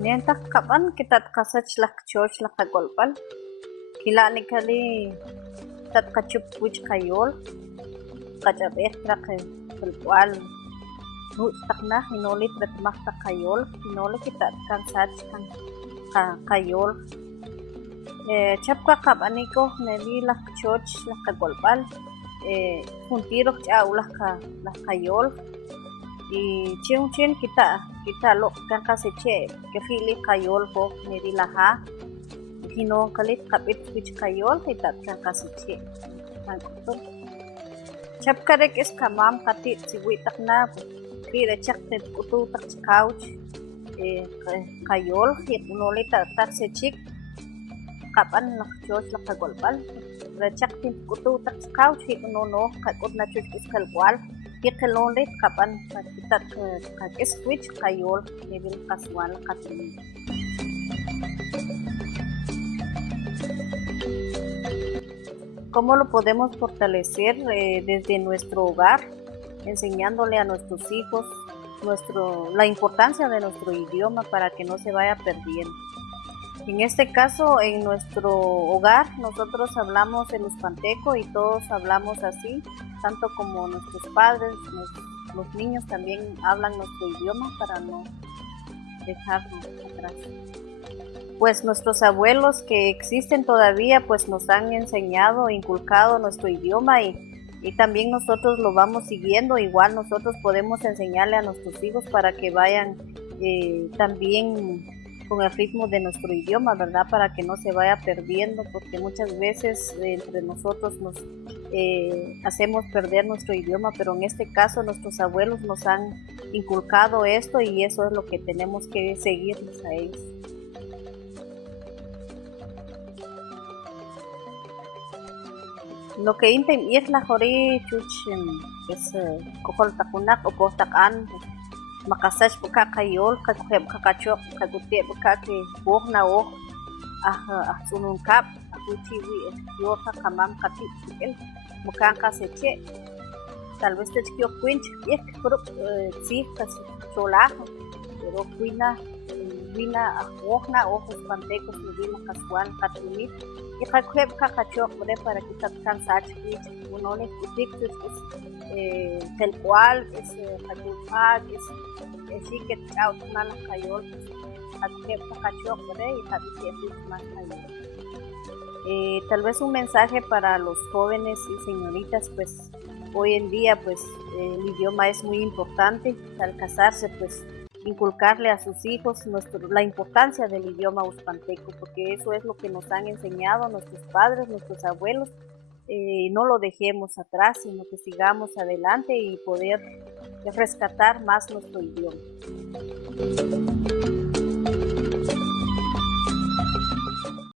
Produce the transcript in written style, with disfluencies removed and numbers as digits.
Nientaq kapan kitatqasach laqchoch laqakolpal kilani kali tatqachup wichqayol qach'ab'ej traq qalp'al nu'tztaqnaj inoli tretmaj taq qayol inoli kitatkansach qayol chapqa qab'anikoj neli laqchoch laqakolpal juntir ojch'aw laj qayol y chiun kita'lo' kanqasiche' kajili qayol hoj neri laja kinon kalit qab'it wich qayol kitat kanqasiche' qank'utul chapkarek es kamam qati' tziwi' taq na kirachaq tetk'utuw taq chaqawch qayol noli tarse'chik qab'an laqchoch laqakolpal rachaq tetk'utuw taq chaqawch nonoj qak'ut nachuch k'is qalb'al qilon lit qab'an kitat qak'is wich qayol neri qaswan qatini. ¿Cómo lo podemos fortalecer desde nuestro hogar, enseñándole a nuestros hijos la importancia de nuestro idioma para que no se vaya perdiendo? En este caso, en nuestro hogar, nosotros hablamos el uspanteco y todos hablamos así, tanto como nuestros padres, los niños también hablan nuestro idioma para no dejarnos atrás. Pues nuestros abuelos que existen todavía pues nos han enseñado, inculcado nuestro idioma y también nosotros lo vamos siguiendo. Igual nosotros podemos enseñarle a nuestros hijos para que vayan también con el ritmo de nuestro idioma, ¿verdad? Para que no se vaya perdiendo, porque muchas veces entre nosotros nos hacemos perder nuestro idioma, pero en este caso nuestros abuelos nos han inculcado esto y eso es lo que tenemos que seguirles a ellos. Lo que inten ir la jori chuch es kokol takunak o kotakan makasach puka kayol kakuheb kakachok kakute puka ke na o tz'unun kap akuchiwi yoja kamam katip el mukan kaseche tal vez te chiquio quinch yek kurup sí casi cholajo pero wina na ojos pantecos wina kasuan katuni y kakuheb kakachok para que tatkansach uno ne kutik el cual es kachupag es sí que out na kayol tal vez un mensaje para los jóvenes y señoritas, pues hoy en día pues el idioma es muy importante. Al casarse pues inculcarle a sus hijos la importancia del idioma uspanteco, porque eso es lo que nos han enseñado nuestros padres, nuestros abuelos. No lo dejemos atrás, sino que sigamos adelante y poder rescatar más nuestro idioma.